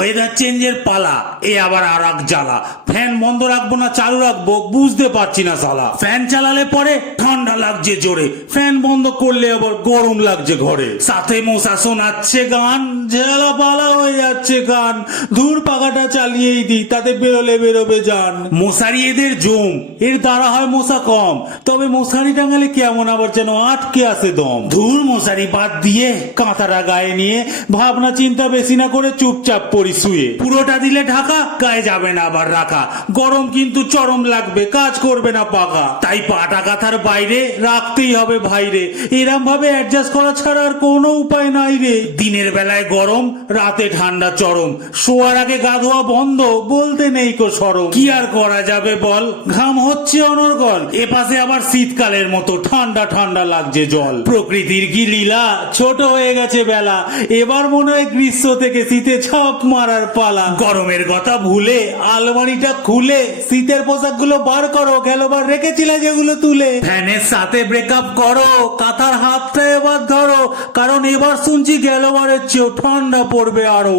Weather চেঞ্জের পালা, এ আবার আর এক জ্বালা। ফ্যান বন্ধ রাখবো না চালু রাখবো বুঝতে পারছি না শালা। ফ্যান চালালে পরে ঠান্ডা লাগছে জোরে, ফ্যান বন্ধ করলে আবার গরম লাগছে ঘরে। সাথে মশা শোনাচ্ছে গান, ঝালা পালা হয়ে যাচ্ছে গান। ধূর পাখাটা চালিয়েই দিই, তাতে বেরোলে বেরোবে যান। মশারি এদের জম, এর দ্বারা হয় মশা কম, তবে মশারি টাঙালে কেমন আবার যেন আটকে আসে দম। ধূর মশারি বাদ দিয়ে কাঁথাটা গায়ে নিয়ে ভাবনা চিন্তা বেশি না করে চুপচাপ পড়ি শুয়ে। পুরোটা দিলে ঢাকা, গায়ে যাবে না আবার রাখা। গরম কিন্তু চরম লাগবে, কাজ করবে না পাকা। তাই পাটা কাঁথার বাইরে রাখতেই হবে ভাইরে। এরম ভাবে অ্যাডজাস্ট করা ছাড়া আর কোনো উপায় নাই রে। দিনের বেলায় গরম, রাতে ঠান্ডা চরম। শোয়ার আগে গা ধোয়া বন্ধ, বলতে নেই কো সরম। কি আর করা যাবে বল, ঘাম হচ্ছে অনর্গল। এপাশে আবার শীতকালের মতো ঠান্ডা ঠান্ডা লাগছে জল। প্রকৃতির কি লীলা, ছোট হয়ে গেছে বেলা। এবার মনে হয় গ্রীষ্ম থেকে শীতে ছাপ মারার পালা। গরমের কথা ভুলে আলমারিটা খুলে শীতের পোশাকগুলো বার করো, গেলবার রেখেছিলে যেগুলো তুলে। ফ্যানের সাথে ব্রেকআপ করো, কাঁথার হাতটা এবার ধরো, কারণ এবার শুনছি গেলবারের চেয়েও ঠান্ডা পড়বে আরো।